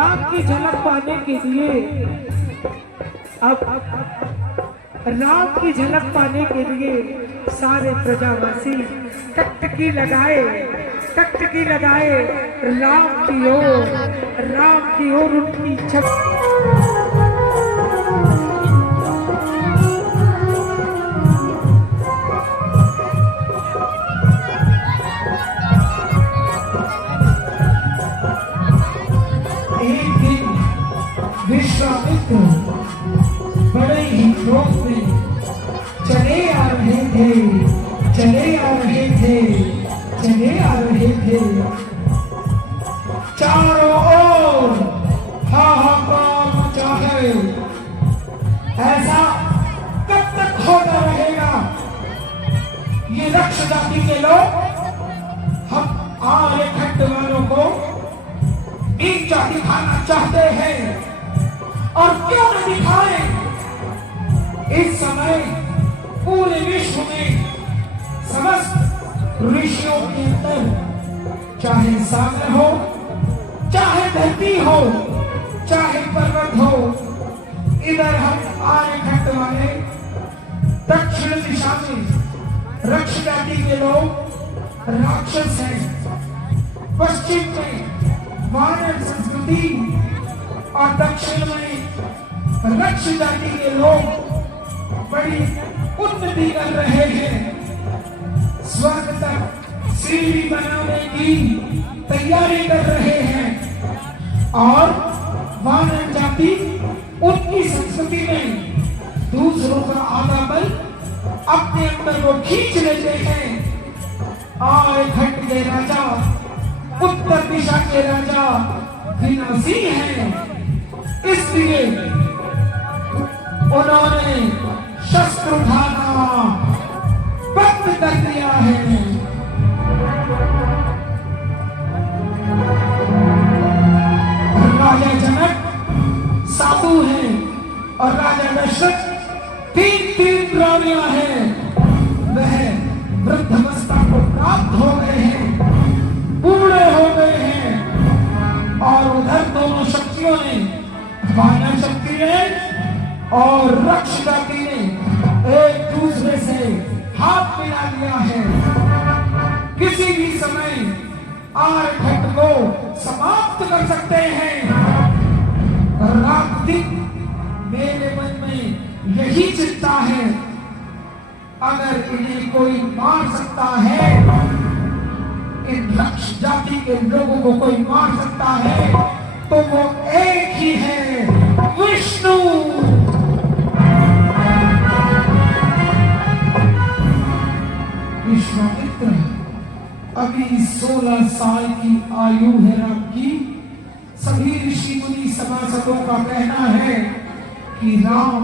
राम की झलक पाने के लिए अब राम की झलक पाने के लिए सारे प्रजावासी टकटकी लगाए राम की ओर उनकी विश्वामित्र बड़े ही क्रोध में चले आ रहे थे। चारों ओर हाहाकार मचा है। ऐसा कब तक होता रहेगा? ये रक्ष जाति के लोग हम आर्यभट्ट वालों को नीचा दिखाना चाहते हैं, और क्यों न दिखाए? इस समय पूरे विश्व में समस्त ऋषियों के अंदर, चाहे सागर हो, चाहे धरती हो, चाहे पर्वत हो, इधर हम आर्यभट्ट वाले दक्षिण दिशा में रक्ष जाति के लोग राक्षस हैं, पश्चिम में वानर संस्कृति और दक्षिण में रक्ष जाति के लोग बड़ी उन्नति कर रहे हैं। स्वर्ग तक सीढ़ी बनाने की तैयारी कर रहे हैं, और वानर जाति उनकी संस्कृति में दूसरों का आधा बल अपने अंदर को खींच लेते हैं। आर्यभट्ट के राजा, उत्तर दिशा के राजा विनाशी हैं, इसलिए उन्होंने शस्त्र उठाना बंद कर दिया है। राजा जनक साधु हैं और राजा दशरथ तीन रानियां हैं। वह वृद्धावस्था को प्राप्त हो गए हैं, बूढ़े हो गए हैं, और उधर दोनों शक्तियों ने, वानर शक्ति ने और रक्ष जाति ने एक दूसरे से हाथ मिला लिया है। किसी भी समय आर्यभट्ट को समाप्त कर सकते हैं। रात दिन मेरे मन में यही चिंता है, अगर इन्हें कोई मार सकता है, इन रक्ष जाति के लोगों को कोई मार सकता है, तो वो एक ही है, विष्णु। विश्वामित्र अभी 16 साल की आयु है राम की। सभी ऋषि मुनि सभासदों का कहना है कि राम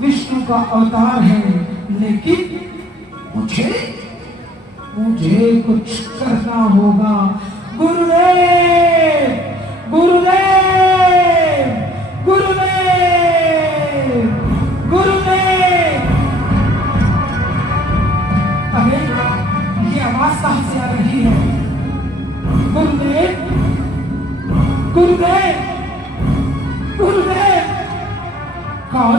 विष्णु का अवतार है, लेकिन मुझे कुछ करना होगा। गुरुदेव, गुरुदेव, गुरुदेव, गुरुदेव। अबे ये आवाज कहां से आ रही है? गुरुदेव, गुरुदेव, गुरुदेव। कौन?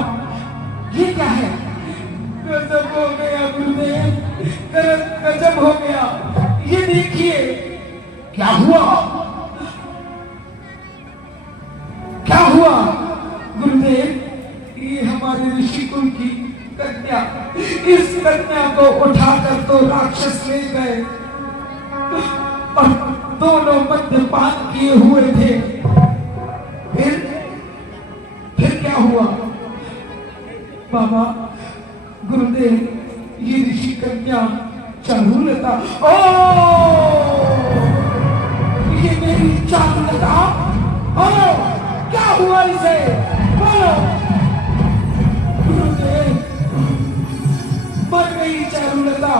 ये क्या है? गजब हो गया गुरुदेव, गजब हो गया। ये देखिए क्या हुआ, क्या हुआ गुरुदेव? ये हमारे ऋषि कुल की कन्या, इस कन्या को उठाकर तो राक्षस ले गए, और दोनों मद्यपान किए हुए थे। फिर क्या हुआ? बाबा, गुरुदेव, ये ऋषि कन्या चारुलता। ओ, ये मेरी चारुलता। ओ, क्या हुआ इसे? बोलो। गुरुदेव, मर गई चारुलता।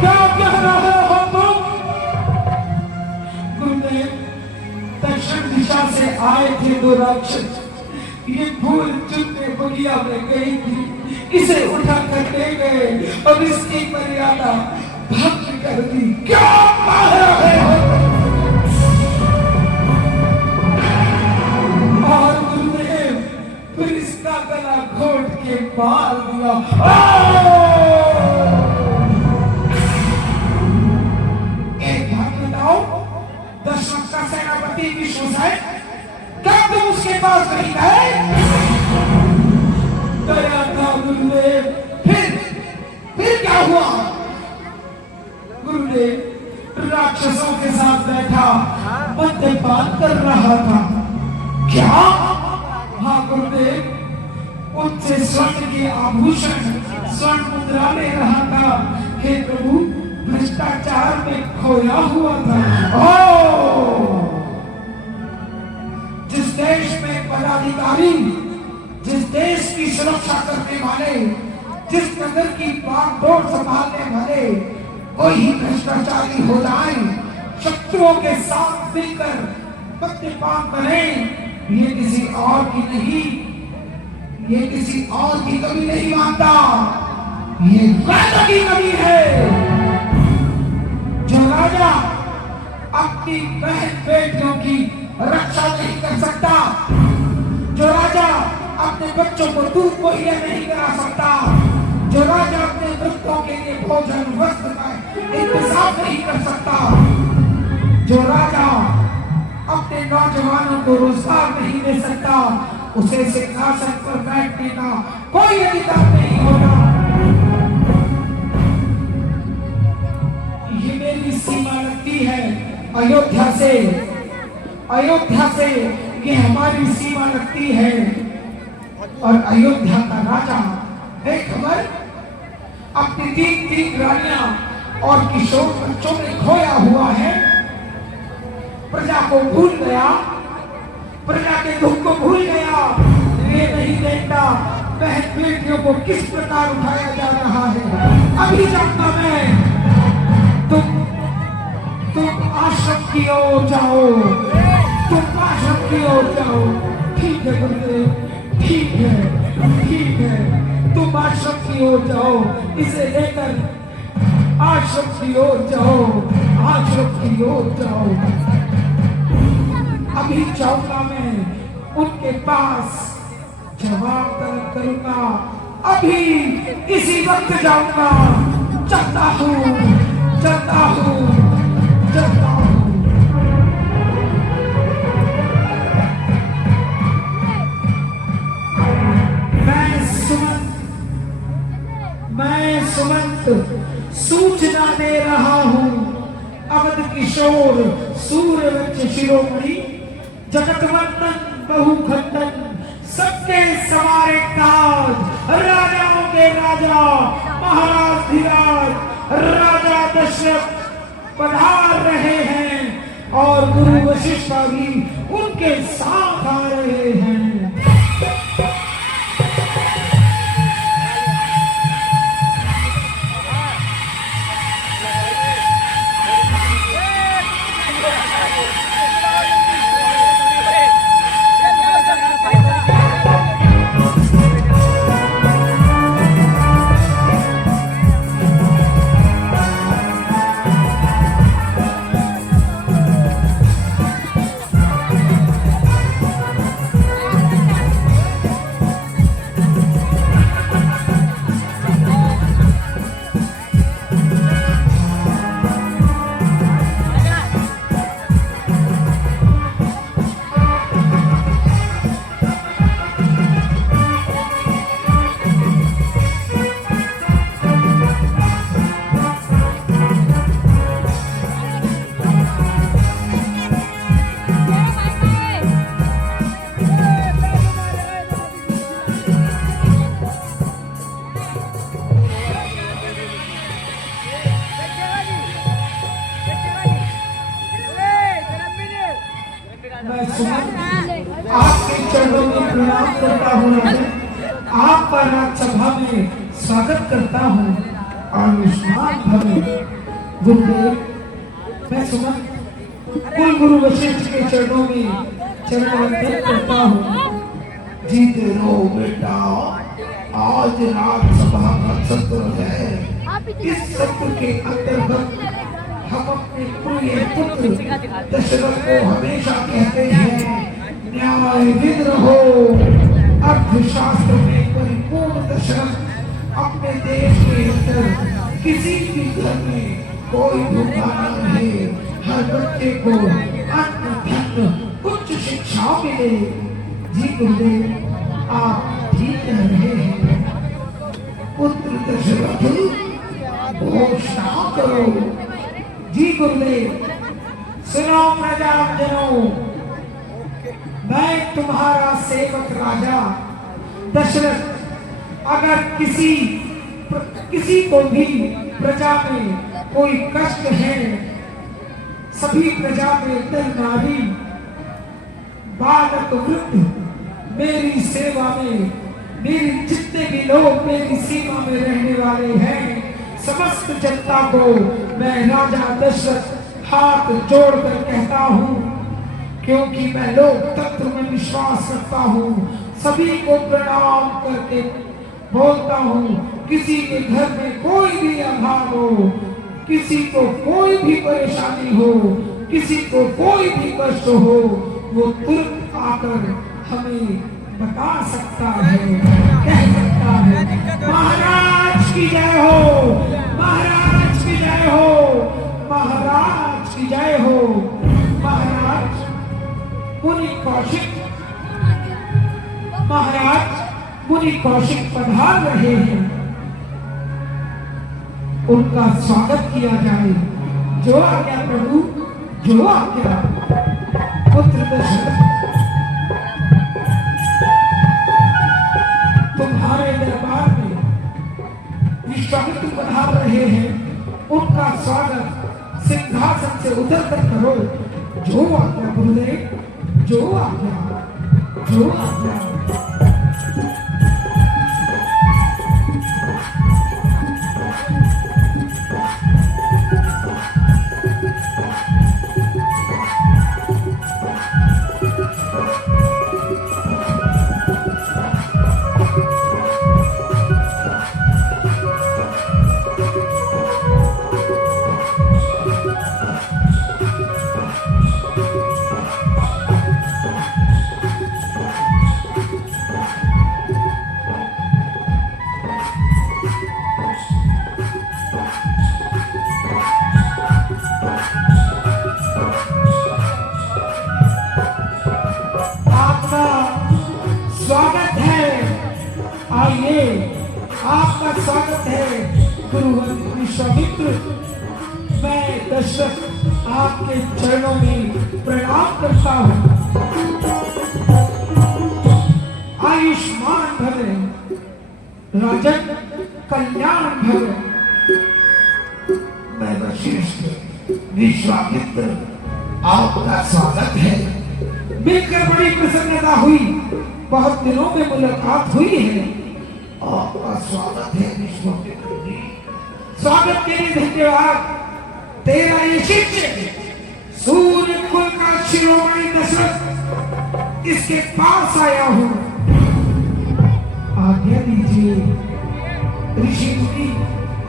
क्या कह रहे हो तुम? गुरुदेव, दक्षिण दिशा से आए थे दो राक्षस, ये भूल चुके बगिया में गई थी, इसे उठा कर ले गए और इसकी मर्यादा भंग कर दी। क्या कह रहे हो? मार दिया। एक बात बताओ, दशरथ का सेनापति विश्वसेन, क्या तुम उसके पास नहीं गए? गया था गुरुदेव। फिर क्या हुआ? गुरुदेव राक्षसों के साथ बैठा मद्यपान कर रहा था। क्या? हाँ गुरुदेव, उनसे स्वर्ण के आभूषण, स्वर्ण मुद्रा ले रहा था। हे प्रभु, भ्रष्टाचार में खोया हुआ था। जिस देश में पदाधिकारी, जिस देश की सुरक्षा करने वाले, जिस नगर की बागडोर संभालने वाले वही भ्रष्टाचारी हो जाए, शत्रुओं के साथ मिलकर मद्यपान करें, ये किसी और की नहीं, ये किसी और की कमी नहीं मानता, ये राजा की कमी है। जो राजा अपनी बहन बेटियों की रक्षा नहीं कर सकता, जो राजा अपने बच्चों को दूध मुहैया नहीं करा सकता, जो राजा अपने वृद्धों के लिए भोजन वस्त्र का इंतजाम नहीं कर सकता, जो राजा अपने नौजवानों को रोजगार नहीं दे सकता, उसे सिंहासन पर बैठने का कोई अधिकार नहीं होगा। ये मेरी सीमा लगती है अयोध्या से, अयोध्या से ये हमारी सीमा लगती है। और अयोध्या का राजा बेखबर अपनी 3 रानियां और किशोर बच्चों में खोया हुआ है। प्रजा को भूल गया, प्रजा के दुख को भूल गया। ये नहीं देखता बहन बेटियों को किस प्रकार उठाया जा रहा है। अभी जानता मैं, तुम आश्रम की ओर जाओ, तुम आश्रम की ओर जाओ। ठीक है गुरुदेव, ठीक है, ठीक है, तुम आश्रम की ओर जाओ, इसे लेकर आश्रम की ओर जाओ, आश्रम की ओर जाओ। अभी जाऊंगा मैं उनके पास, जवाब तलब करूंगा, अभी इसी वक्त जाऊंगा। चलता हूँ, चलता हूँ, चलता हूँ। मैं सुमंत सूचना दे रहा हूँ, अवध किशोर सूर्यवंश शिरोमणि, जगतवंदन बहुखंडन, सबके सवारे ताज, राजाओं के राजा, महाराज धीराज, राजा दशरथ पधार रहे हैं और गुरु वशिष्ठ भी उनके साथ आ रहे हैं। आपके चरणों में प्रणाम करता हूँ, आपका राजसभा में स्वागत करता हूँ। आयुष्मान भवे। गुरुदेव, मैं सुमन कुल गुरु वशिष्ठ के चरणों में चरण वंदन करता हूँ। जीते रहो बेटा, आज राजसभा का सत्र है। इस सत्र के अंतर्गत हम अपने प्रिय पुत्र दशरथ को हमेशा कहते हैं, न्यायविद रहो, अर्थशास्त्र में परिपूर्ण दशरथ अपने देश के अंदर किसी भी घर में कोई भूखा न रहे, हर बच्चे को अन्न धन उच्च शिक्षा मिले। जी गुरुदेव आप ठीक कह रहे हैं। पुत्र दशरथ घोषणा करो। जी गुरुदेव सुनो प्रजाजनों, मैं तुम्हारा सेवक राजा दशरथ, अगर किसी को भी प्रजा में कोई कष्ट है, सभी प्रजा में नर नारी बालक वृद्ध मेरी सेवा में, मेरी जितने भी लोग मेरी सेवा में रहने वाले हैं, समस्त जनता को मैं राजा दशरथ हाथ जोड़कर कहता हूँ, क्योंकि मैं लोकतंत्र में विश्वास रखता हूँ, सभी को प्रणाम करके बोलता हूँ, किसी के घर में कोई भी अभाव हो, किसी को कोई भी परेशानी हो, किसी को कोई भी कष्ट हो, वो तुरंत आकर हमें बता सकता है, कह सकता है। महाराज की जय हो, महाराज की जय हो, महाराज की जय हो। महाराज मुनि कौशिक, महाराज मुनि कौशिक पधार रहे हैं, उनका स्वागत किया जाए। जो आज्ञा प्रभु, जो आज्ञा। पुत्र दशरथ तुम्हारे दरबार में विश्वामित्र पधार रहे हैं, उनका स्वागत सिंहासन से उतर कर करो। जो आज्ञा गुरुदेव, जो आज्ञा, जो आज्ञा। आपका स्वागत है गुरु विश्वामित्र। मैं दशरथ आपके चरणों में प्रणाम करता हूँ। आयुष्मान भव, राजन कल्याण भव। मैं वशिष्ठ विश्वामित्र आपका स्वागत है। मिलकर बड़ी प्रसन्नता हुई, बहुत दिनों में मुलाकात हुई है। आपका स्वागत है विश्वामित्र जी। स्वागत के लिए धन्यवाद। तेरा ये शिष्य सूर्य कुल का शिरोमणि दशरथ, इसके पास आया हूँ। आज्ञा दीजिए ऋषि मुनि,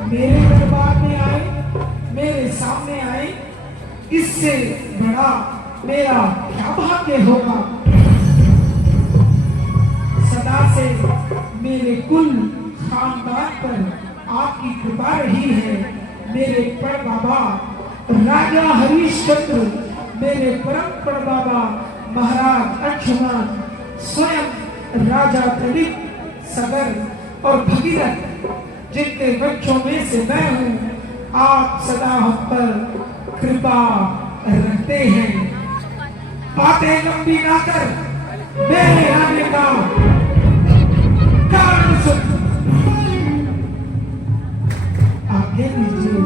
मेरे दरबार में आए, मेरे सामने आए, इससे बड़ा मेरा क्या भाग्य होगा। सदा से मेरे कुल खानदान पर आपकी कृपा रही है। मेरे परबाबा राजा हरिश्चंद्र, मेरे परम परबाबा महाराज अंशुमान, स्वयं राजा प्रदीप, सगर और भगीरथ, जिनके बच्चों में से मैं हूँ, आप सदा हम पर कृपा रखते हैं। बातें लंबी ना कर, मेरे आने का कारण सुन। आगे दीजिए,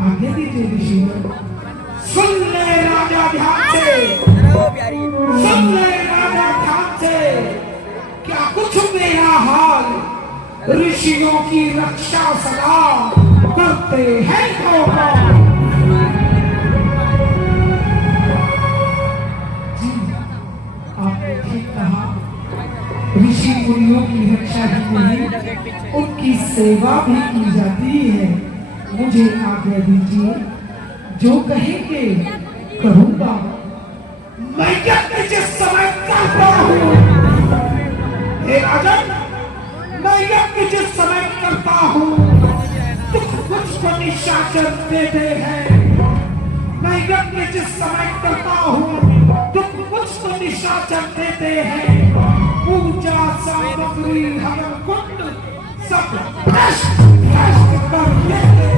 आगे दीजिए ऋषिवर। सुन ले राजा ध्यान से, सुन ले राजा ध्यान से। क्या कुछ मेरा हाल ऋषियों की रक्षा सदा करते हैं भगवान। जी आपने ठीक कहा, ऋषि मुनियों की रक्षा ही नहीं, उनकी सेवा भी की जाती है। मुझे आज्ञा दीजिए, जो कहेंगे करूंगा। मैं यज्ञ जिस समय करता हूँ, हे राजन, मैं यज्ञ जिस समय करता हूँ तुम मुझको निशाचर देते हैं। मैं यज्ञ जिस समय करता हूँ तुम मुझको निशाचर देते हैं। पूजा सामग्री हवन कुंड सब भ्रष्ट कर देते।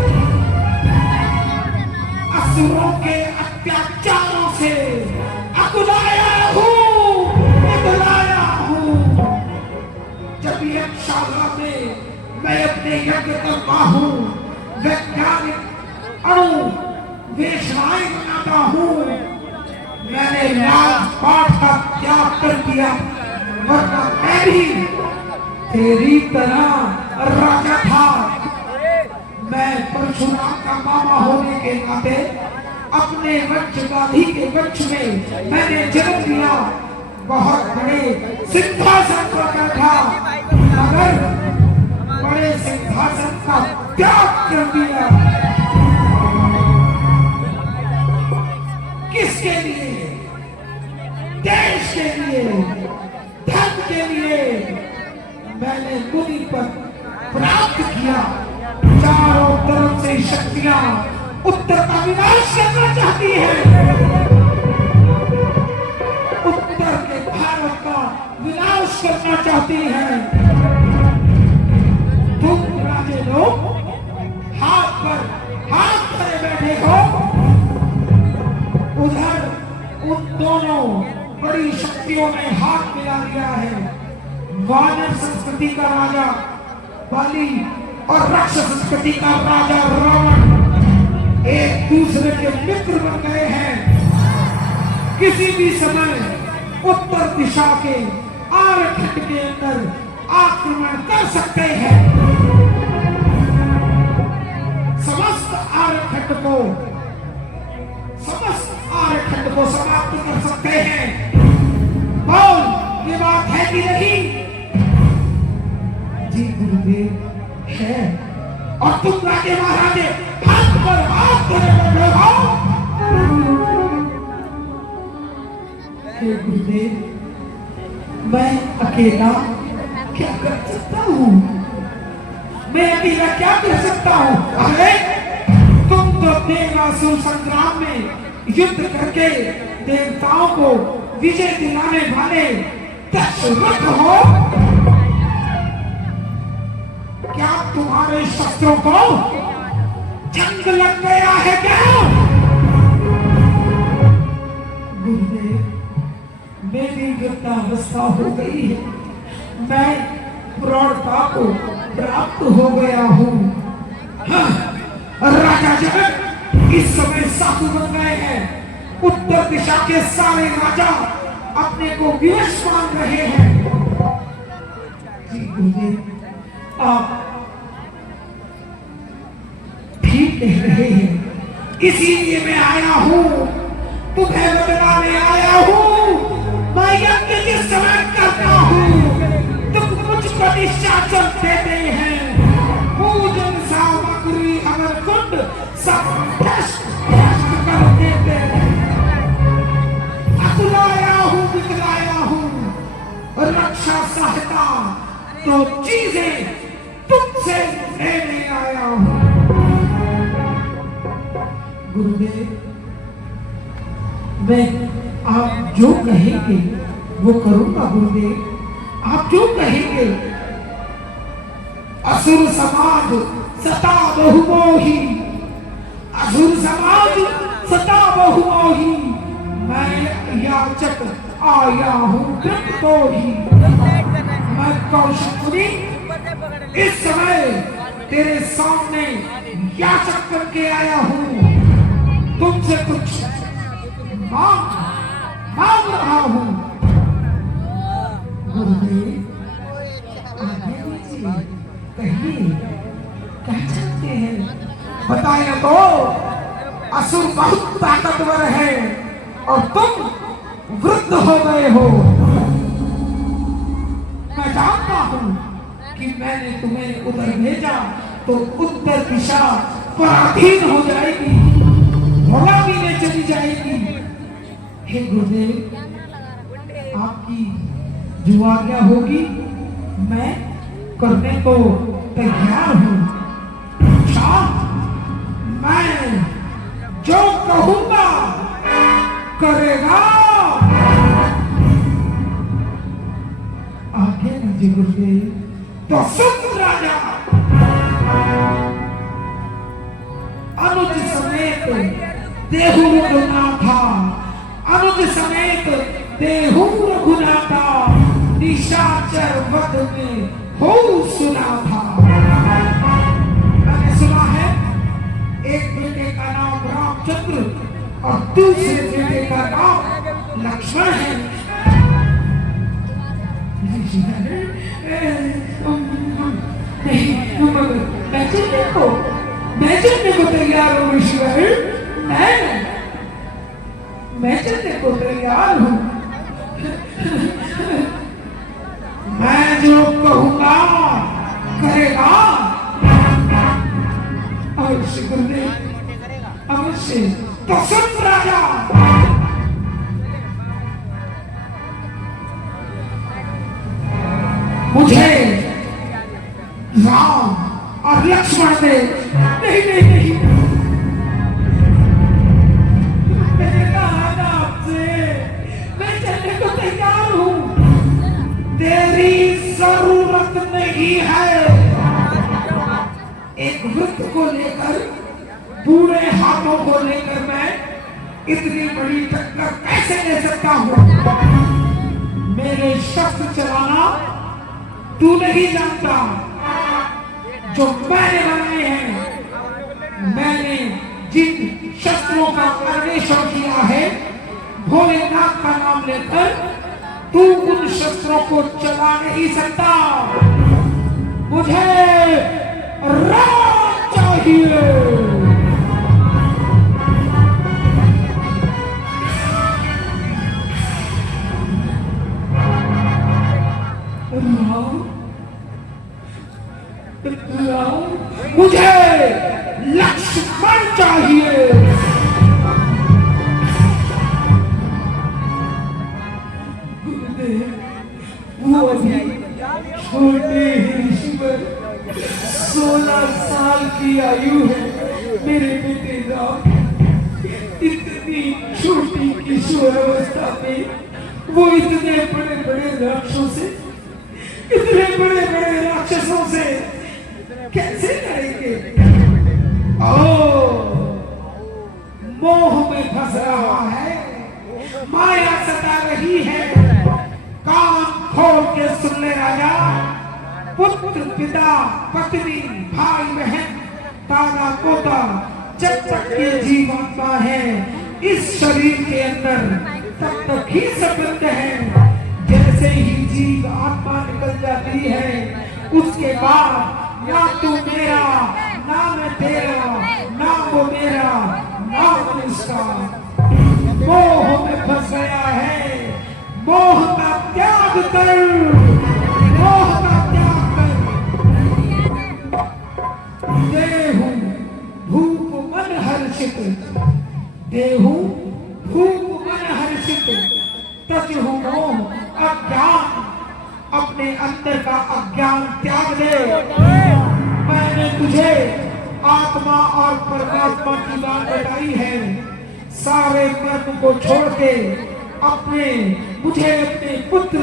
असुरों के अत्याचारों से अकुलाया हूँ, उतलाया हूँ। जब यज्ञशाला में मैं अपने यज्ञ करता हूँ, वैज्ञानिक अणु वेशनाएं बनाता हूँ। मैंने राजपाट का त्याग कर दिया, वरना मैं भी तेरी तरह राजा था। मैं परशुराम का मामा होने के नाते अपने वंश गांधी के वंश में मैंने जन्म लिया। बहुत बड़े सिंहासन पर बैठा, मगर बड़े सिंहासन का त्याग कर दिया। किसके लिए? देश के लिए, धर्म के लिए। मैंने मुनि पर प्राप्त किया। चारों तरफ से शक्तियां उत्तर का विनाश करना चाहती है। उत्तर के भारत का विनाश करना चाहती है। तुम राजे लोग हाथ पर हाथ धरे बैठे हो। उधर उन दोनों बड़ी शक्तियों ने हाथ मिला दिया है। वानर संस्कृति का राजा बाली और राक्षस संस्कृति का राजा रावण एक दूसरे के मित्र बन गए हैं। किसी भी समय उत्तर दिशा के आर्यभट्ट के अंदर आक्रमण कर सकते हैं। समस्त आर्यभट्ट को समाप्त कर सकते हैं। बोल, ये बात है कि नहीं? जी गुरुदेव, है। और तुम राजे महाराजे हाथ पर हाथ धरे बैठे हो। हे गुरुदेव, मैं अकेला क्या कर सकता हूँ? मैं अकेला क्या कर सकता हूँ? अरे तुम तो देवासुर संग्राम में युद्ध करके देवताओं को विजय दिलाने वाले दशरथ हो। क्या तुम्हारे शस्त्रों को जंग लग गया है क्या? गुरुदेव, मेरी वृद्धावस्था हो गई है। मैं प्रौढ़ता को प्राप्त हो गया हूँ। हाँ, राजा जनक इस समय साधु बन गए हैं। उत्तर दिशा के सारे राजा अपने को विवश मान रहे हैं। जी गुरुदेव, आप ठीक कह रहे हैं। इसीलिए मैं आया हूँ, तुम्हें बदलाने आया हूँ। मैं यज्ञ जिस समय करता हूँ तुम मुझको निशाचर देते हैं। पूजन सामग्री हवन कुंड सब भ्रष्ट कर देते हैं। अकुलाया हूँ, बिकलाया हूँ। रक्षा सहायता तो चीजें तुमसे लेने आया हूँ। गुरुदेव, मैं आप जो कहेंगे वो करूंगा। गुरुदेव, आप जो कहेंगे। असुर समाज सता बहुमोही, असुर समाज सता बहुमोही। मैं याचक आया हूँ तो ही। मैं कौशिक मुनि इस समय तेरे सामने याचक करके आया हूँ। तुमसे कुछ मांग रहा हूँ। गुरुदेव, आगे नीचे कहिए, क्या चाहते हैं? बताया तो असुर बहुत ताकतवर है और तुम वृद्ध हो गए हो। मैं जानता हूँ कि मैंने तुम्हें उधर भेजा तो उत्तर दिशा पराधीन हो जाएगी, गुलामी में चली जाएगी। हे गुरुदेव, आपकी जो आज्ञा होगी मैं करने को तैयार हूँ। अच्छा, मैं जो कहूँगा करेगा। आगे जी गुरुदेव। तो सुन राजा, अनुज समेत देहु रघुनाथा, अनुज समेत देहु रघुनाथा, निशाचर वध में हो सुना था। मैंने सुना है एक बेटे का नाम रामचंद्र और दूसरे बेटे का नाम लक्ष्मण है। मैं चलने को तैयार हूँ ईश्वर, मैं चलने को तैयार हूँ। मैं जो कहूँगा करेगा। अवश्य गुरुदेव, अवश्य। तो सुन राजा, मुझे राम और लक्ष्मण से नहीं नहीं नहीं, मैंने कहा ना आपसे, मैं चलने को तैयार हूँ। तेरी जरूरत नहीं है। एक वृद्ध को लेकर, बूढ़े हाथों को लेकर मैं इतनी बड़ी टक्कर कैसे ले सकता हूँ? मेरे शस्त्र चलाना तू नहीं जानता। जो मैंने बनाए हैं, मैंने जिन शस्त्रों का अन्वेषण किया है, भोलेनाथ का नाम लेकर, तू उन शस्त्रों को चला नहीं सकता। मुझे राम चाहिए। मुझे लक्ष्मण चाहिए। गुरुदेव, वो अभी छोटे ईश्वर, 16 साल की आयु है। मेरे बेटे राम इतनी छोटी किशोरावस्था में वो इतने बड़े बड़े राक्षसों से, इतने बड़े बड़े राक्षसों से कैसे लड़ेंगे? मोह में फंस रहा है, माया सता रही है। कान खोल के सुन ले राजा। पुत्र, पिता, पत्नी, भाई बहन, दादा पोता, जब तक ये जीवात्मा है इस शरीर के अंदर, तब तक ही संबंध है। जैसे ही जीव आत्मा निकल जाती है, उसके बाद ना तू मेरा, ना मैं तेरा, ना वो मेरा, ना मैं उसका। मोह में फंस गया है। मोह का त्याग कर, मोह का त्याग कर। देहु भूप मन हर्षित, देहु भूप मन हर्षित, तजहु मोह अज्ञान। अपने अंदर का अज्ञान त्याग दे। मैंने तुझे आत्मा और परमात्मा की बात बताई है। सारे कर्म को छोड़ के मुझे अपने पुत्र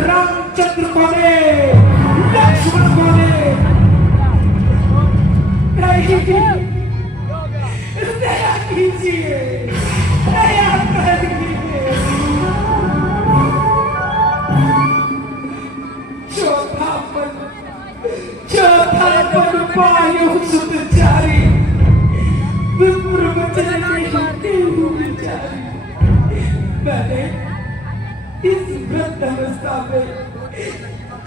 रामचंद्र को दे, लक्ष्मण को दे। दया कीजिए, दया कर कीजिए। चौथा पद पायो सुतचारी, विप्र वचन देहु विचारी। मैंने इस वृद्धावस्था में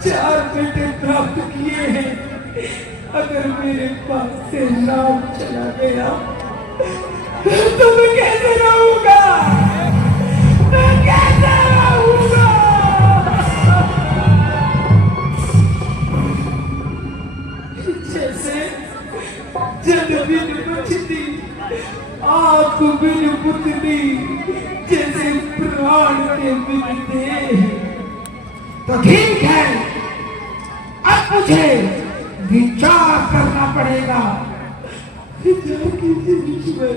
4 बेटे प्राप्त किए हैं। अगर मेरे पास से राम चला गया तो मैं कैसे रहूंगा? मैं कैसे रहूंगा? जैसे जद बिन बचती, आँख बिन पुतली, जैसे प्राण के बिन देह। तो ठीक है, अब मुझे विचार करना पड़ेगा। विचार कीजिए ईश्वर।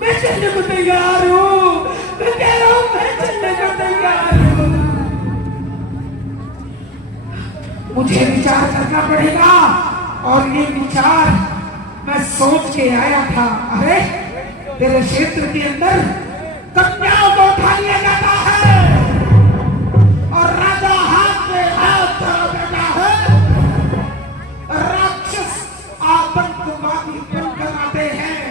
मैं चलने को तैयार हूँ। मैं कह रहा हूँ मैं चलने को तैयार हूँ। मुझे विचार करना पड़ेगा और ये विचार मैं सोच के आया था। अरे तेरे क्षेत्र के अंदर कन्याओं को उठा लिया जाता है और राजा हाथ में हाथ धरा बैठा है। राक्षस आतंकवादी बनकर आते हैं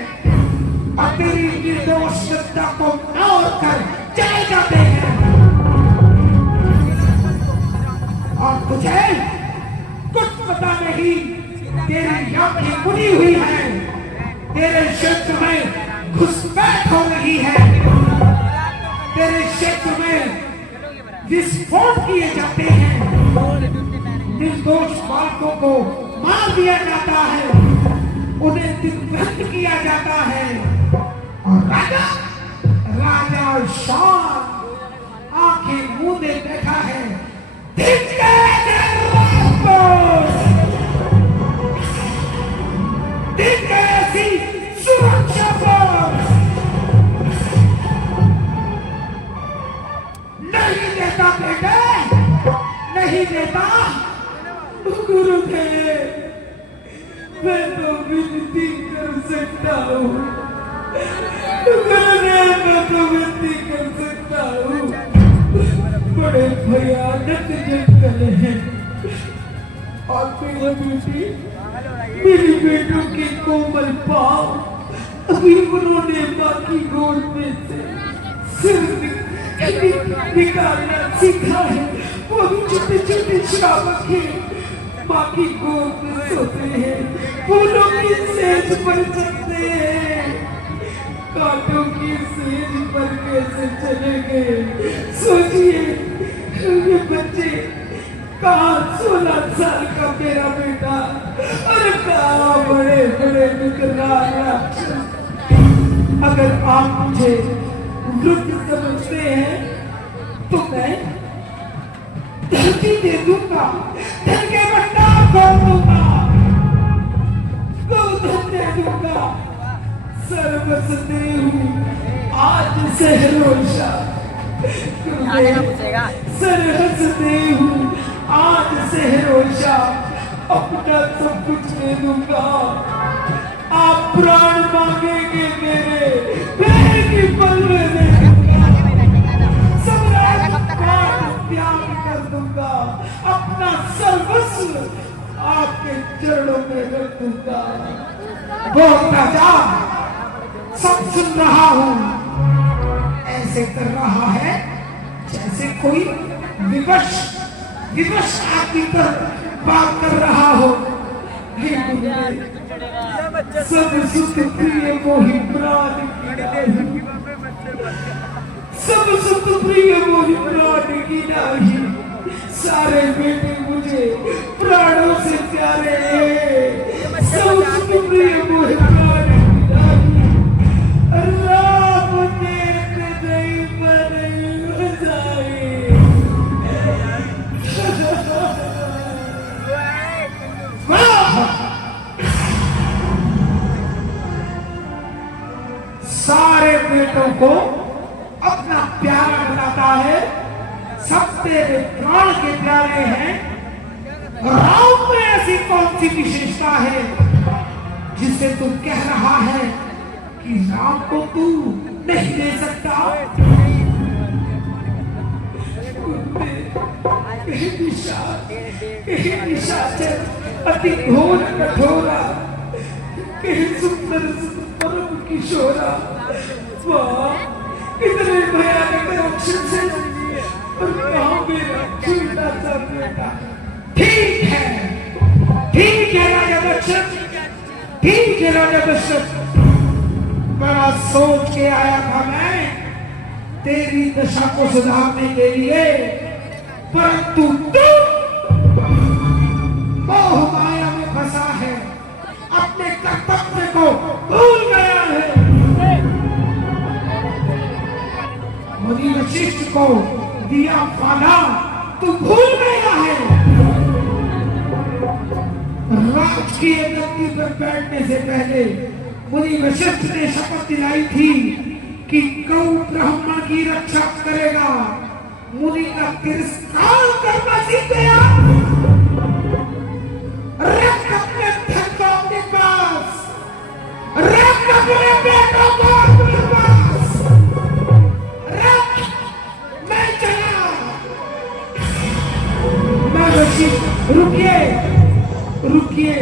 और तेरी निर्दोष जनता को मार कर चले जाते हैं और तुझे कुछ पता नहीं। तेरी आंखें खुली हुई हैं, तेरे क्षेत्र में घुसपैठ हो रही है, तेरे क्षेत्र में विस्फोट किए जाते हैं, निर्दोष बालकों को मार दिया जाता है, उन्हें दिग्भ्रष्ट किया जाता है और राजा शान आंखें मूंदे बैठा है। ऐसी सुरक्षा पर नहीं देता बेटे, नहीं देता। गुरुदेव मैं तो विनती कर सकता हूँ, गुरुदेव मैं तो विनती कर सकता हूँ। बड़े भयानक जंगल है और मेरी बेटों के कोमल पाँव अभी उन्होंने माँ की गोद में से सिर निकालना सीखा है। वो भी छोटे छोटे श्रावक हैं, माँ की गोद में सोते हैं, फूलों की सेज पर चलते हैं, कांटों की सेज पर कैसे चले गए। सोचिए ये बच्चे कहाँ 16 साल का मेरा बेटा और कहाँ बड़े बड़े विकराल राक्षस। अगर आप मुझे वृद्ध समझते हैं तो मैं धरती दे दूंगा, धन के भंडार खोल दूंगा, गोधन दे दूंगा, सर्वस्व दे हूँ आज से रोशा सरहद दे हूँ आज से रोशा, अपना सब कुछ दे दूंगा। आप प्राण मांगेंगे मेरे पैर की पल में दे दूंगा, सब त्याग कर दूंगा, अपना सर्वस्व आपके चरणों में रख दूंगा। बोलता जा, सब सुन रहा हूँ। ऐसे कर रहा है जैसे कोई विवश आदमी पर बात कर रहा हो। सब सुख प्रिय मोहि प्राण की नाही, सब सुख प्रिय मोहि प्राण की नाही, सारे बेटे मुझे प्राणों से प्यारे, सब सुख प्रिय मोहि प्राण की नाही। राम नेत नहीं मरे जाए, सारे बेटों को अपना प्यारा बनाता है, सब तेरे प्राण के प्यारे हैं। राम में ऐसी कौन सी विशेषता है जिसे तू कह रहा है कि राम को तू नहीं दे सकता? अति घोर कठोरा, सुंदर परम किशोरा, कितने भयानक राक्षस है और कहाँ मेरा छोटा सा बेटा। ठीक है राजा दशरथ, ठीक है राजा दशरथ, बड़ा सोच के आया था मैं तेरी दशा को सुधारने के लिए, परंतु तू मोह माया में फंसा है, अपने कर्तव्य को भूल गया है। मुनि वशिष्ठ को दिया वादा तू भूल गया है। राजकीय गद्दी पर बैठने से पहले मुनि वशिष्ठ ने शपथ दिलाई थी कि गौ ब्राह्मण की रक्षा करेगा। मुनि का तिरस्कार करना सीख गया। रख अपने धन को अपने पास, रख अपने बेटों को अपने पास, रख। मैं चला। मैं वशिष्ठ, रुकिए रुकिए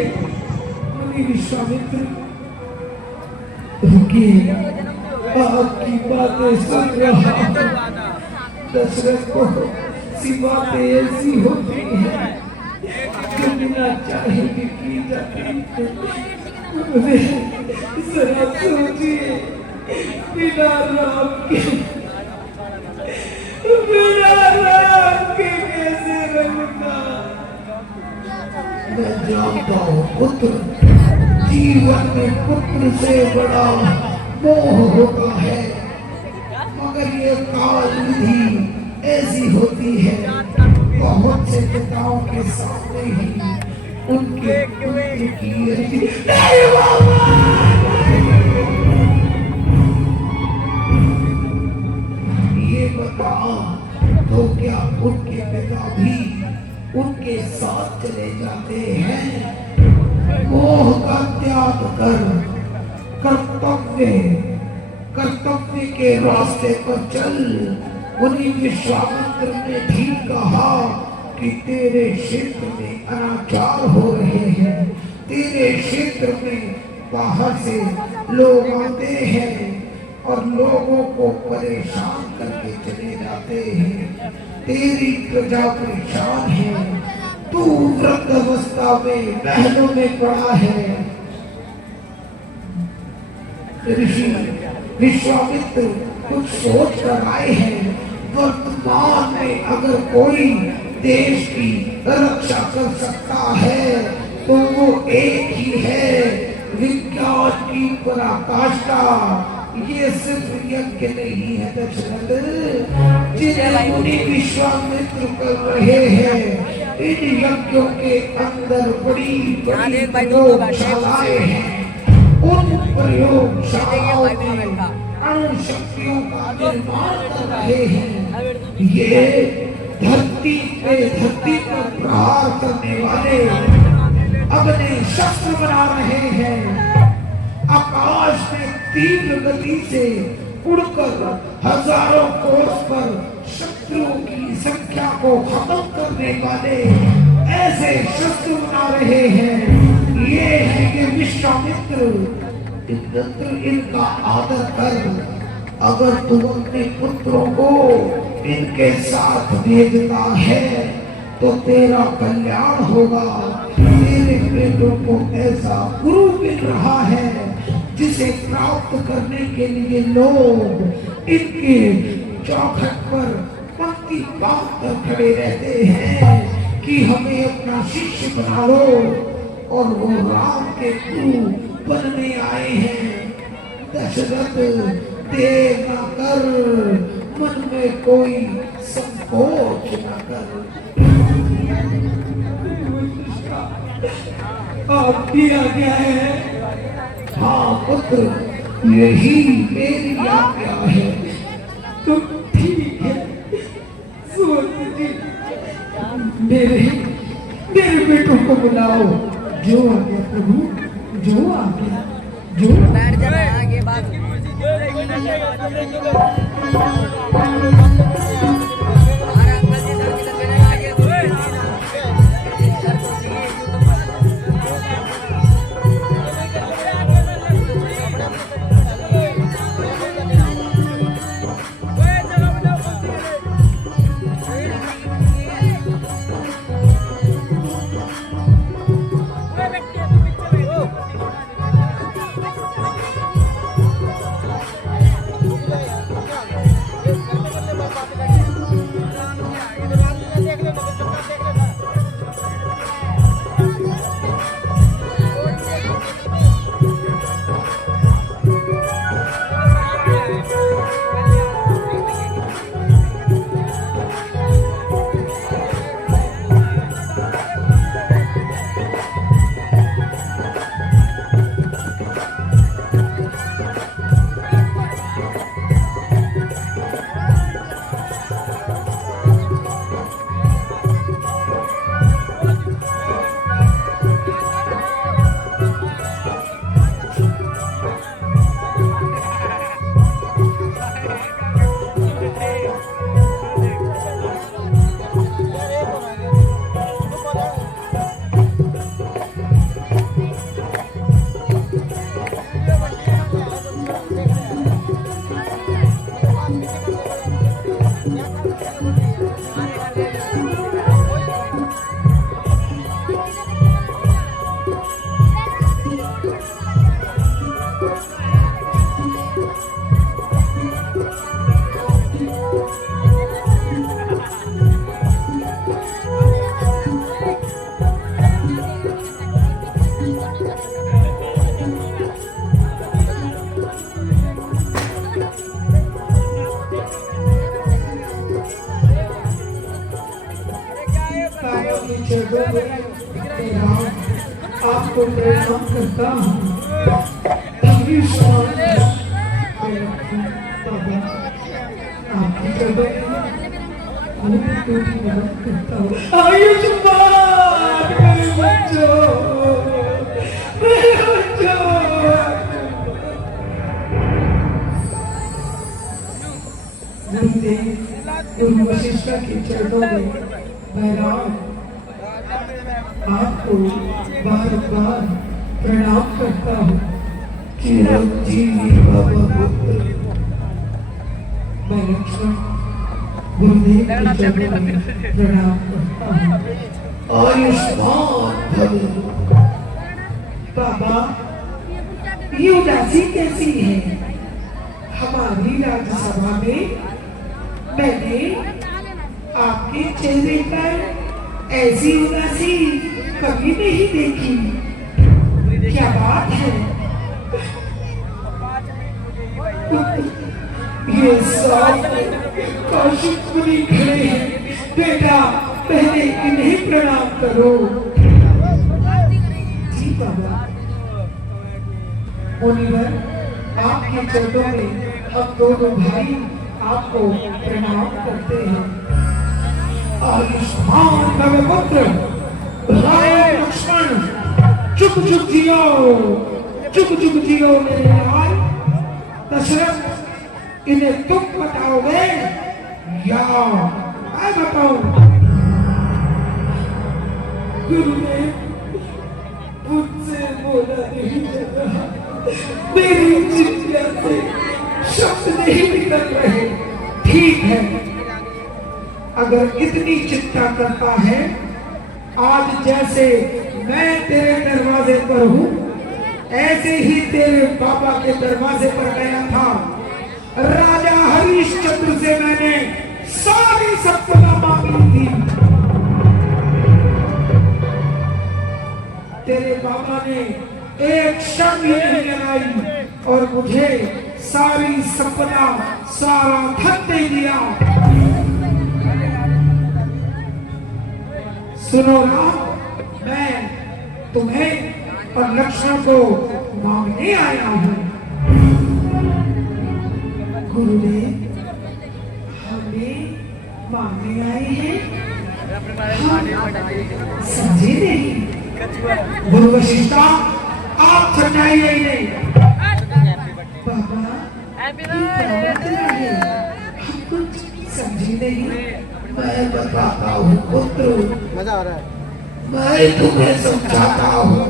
मुनि विश्वामित्र, रुकिए। आपकी बातें सुन रहा हूं। दशरथ को सी बातें ऐसी होती हैं जो बिना चाहे भी की जाती हैं। जरा सोचिए, बिना राम के कैसे रहूंगा। मैं जानता हूँ पुत्र, जीवन में पुत्र से बड़ा मोह होता है, मगर ये काल विधि ऐसी होती है। बहुत से पिताओं के सामने ही उनके पुत्र की ये बताओ, तो क्या उनके पिता भी उनके साथ चले जाते हैं? मोह का त्याग कर कर्तव्य के रास्ते पर चल। मुनि विश्वामित्र ने ठीक कहा कि तेरे क्षेत्र में अनाचार हो रहे हैं, तेरे क्षेत्र में बाहर से लोग आते हैं और लोगों को परेशान करके चले जाते हैं। तेरी प्रजा परेशान है, तू वृद्ध अवस्था में महलों में पड़ा है। ऋषि विश्वामित्र कुछ सोच कर आए हैं। वर्तमान में अगर कोई देश की रक्षा कर सकता है तो वो एक ही है, विज्ञान की पराकाष्ठा। ये सिर्फ यज्ञ नहीं है दशरथ, जिन्हें मुनि विश्वामित्र कर रहे हैं। इन यज्ञों के अंदर बड़ी बड़ी प्रयोगशालाएं हैं। उन प्रयोगशालाओं में अणुशक्तियों का निर्माण कर रहे हैं। ये धरती पर प्रहार करने वाले अपने शस्त्र बना रहे हैं। आकाश में तीव्र गति से उड़कर हजारों कोस पर शत्रुओं की संख्या को खत्म करने वाले ऐसे शस्त्र बना रहे हैं। ये है ये विश्वामित्र, इनका आदर कर। अगर तू अपने पुत्रों को इनके साथ भेजता है तो तेरा कल्याण होगा। तेरे बेटों को ऐसा गुरु मिल रहा है जिसे प्राप्त करने के लिए लोग इनके चौखट पर पंक्ति बांध कर खड़े रहते हैं कि हमें अपना शिष्य बना लो, और वो राम के गुरु बनने आए हैं। दशरथ देर न कर, मन में कोई संकोच न कर। आपकी आज्ञा है। हाँ पुत्र, यही मेरी आज्ञा है। तो ठीक है सुवर्ण जी, मेरे बेटों को बुलाओ। जो आज्ञा प्रभु, जो आज्ञा, जो बैठ जाना आगे बात। चरणों में तेरा आपको प्रणाम करता हूँ। आयुष्मान बाबा, आपके चरणों में कोटि नमन करता हूँ। आयुष्मान मेरे बच्चों, मेरे बच्चों। गुरु वशिष्ठ के चरणों में बैराग आपको बार बार प्रणाम करता हूँ। चिरंजीवी बाबा पुत्र, मैं लक्ष्मण गुरुदेव के चरणों में प्रणाम करता हूँ। आयुष्मान भव। बाबा, ये उदासी कैसी है? हमारी राज्यसभा में मैंने आपके चेहरे पर ऐसी उदासी कभी नहीं देखी। क्या बात है? ये सब कौशिक मुनि खड़े हैं। बेटा, पहले इन्हें प्रणाम करो। जी बाबा। मुनिवर, आपके चरणों में हम दोनों भाई आपको प्रणाम करते हैं। आयुष्मान भव पुत्र, राम लक्ष्मण, चुप चुप जियो, चुप चुप जियो मेरे लाल। दशरथ, इन्हें तुम बताओगे या मैं बताऊं? गुरुदेव, मुझसे बोला नहीं जा रहा। मेरी जिज्ञा से शब्द नहीं निकल रहे। ठीक है, अगर इतनी चिंता करता है, आज जैसे मैं तेरे दरवाजे पर हूँ, ऐसे ही तेरे बाबा के दरवाजे पर गया था। राजा हरिश्चंद्र से मैंने सारी संपदा मांगी थी। तेरे बाबा ने एक क्षण भी नहीं लगाई और मुझे सारी संपदा, सारा धन दे दिया। सुनो राम, मैं तुम्हें और लक्ष्मण को मांगने आया हूँ। गुरुदेव, हमें मांगने आए हैं? समझे नहीं? गुरु वशिष्ठा, आप समझाइए इन्हें। बाबा, हम कुछ समझे नहीं। मैं बताता हूँ पुत्र, मजा आ रहा है। मैं तुम्हें समझाता हूँ।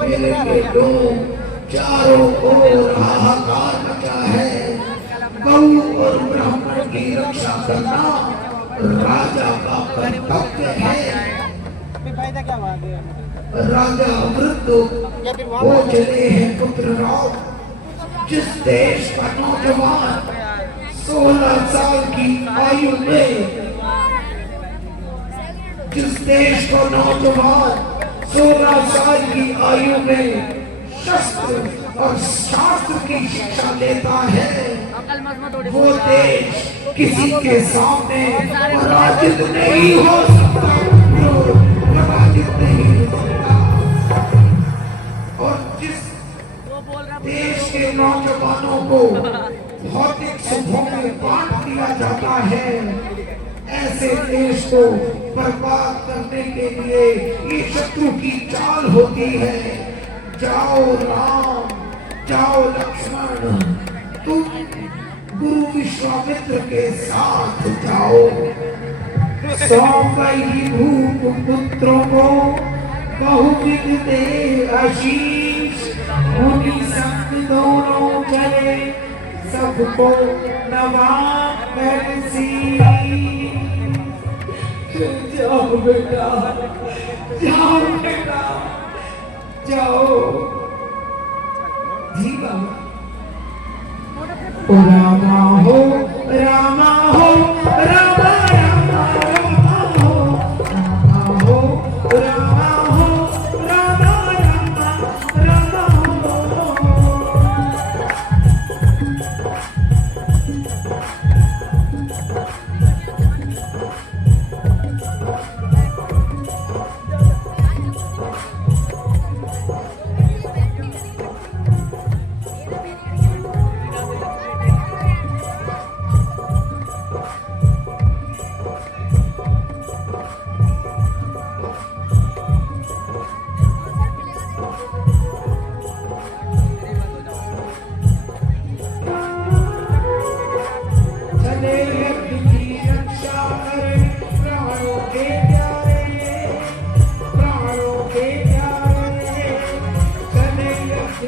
मेरे बेटों, चारों ओर हाहाकार मचा है। गौ और ब्राह्मण की रक्षा करना राजा का कर्तव्य है। राजा वृद्ध हो चले हैं पुत्र राव। जिस देश का नौजवान 16 साल की आयु में, जिस देश को नौजवान 16 साल की आयु में शस्त्र और शास्त्र की शिक्षा लेता है, वो देश किसी के सामने पराजित नहीं हो सकता। पराजित नहीं हो सकता। और जिस देश के नौजवानों को भौतिक सुखों में बांट दिया जाता है, ऐसे देश को बर्बाद करने के लिए ये शत्रु की चाल होती है। जाओ राम, जाओ लक्ष्मण, तुम गुरु विश्वामित्र के साथ जाओ। सौंपई भूप पुत्रों को बहुविध दे आशीष। मुनि संग दोनों चले, सबको नवाब करसी। जाओ बेटा, जाओ बेटा, जाओ। जी बाबा। रामा हो, रामा हो, रामा रामा रामा हो, रामा हो, रामा हो, रामा रामा रामा हो।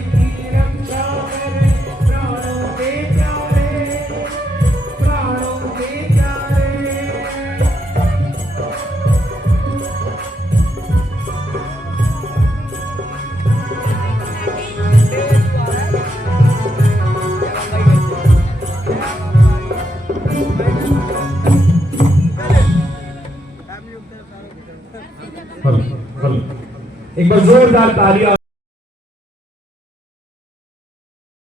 की रक्षा करे प्राणों के प्यारे, प्राणों के प्यारे। Hello, hello. एक बार जोरदार तालियां।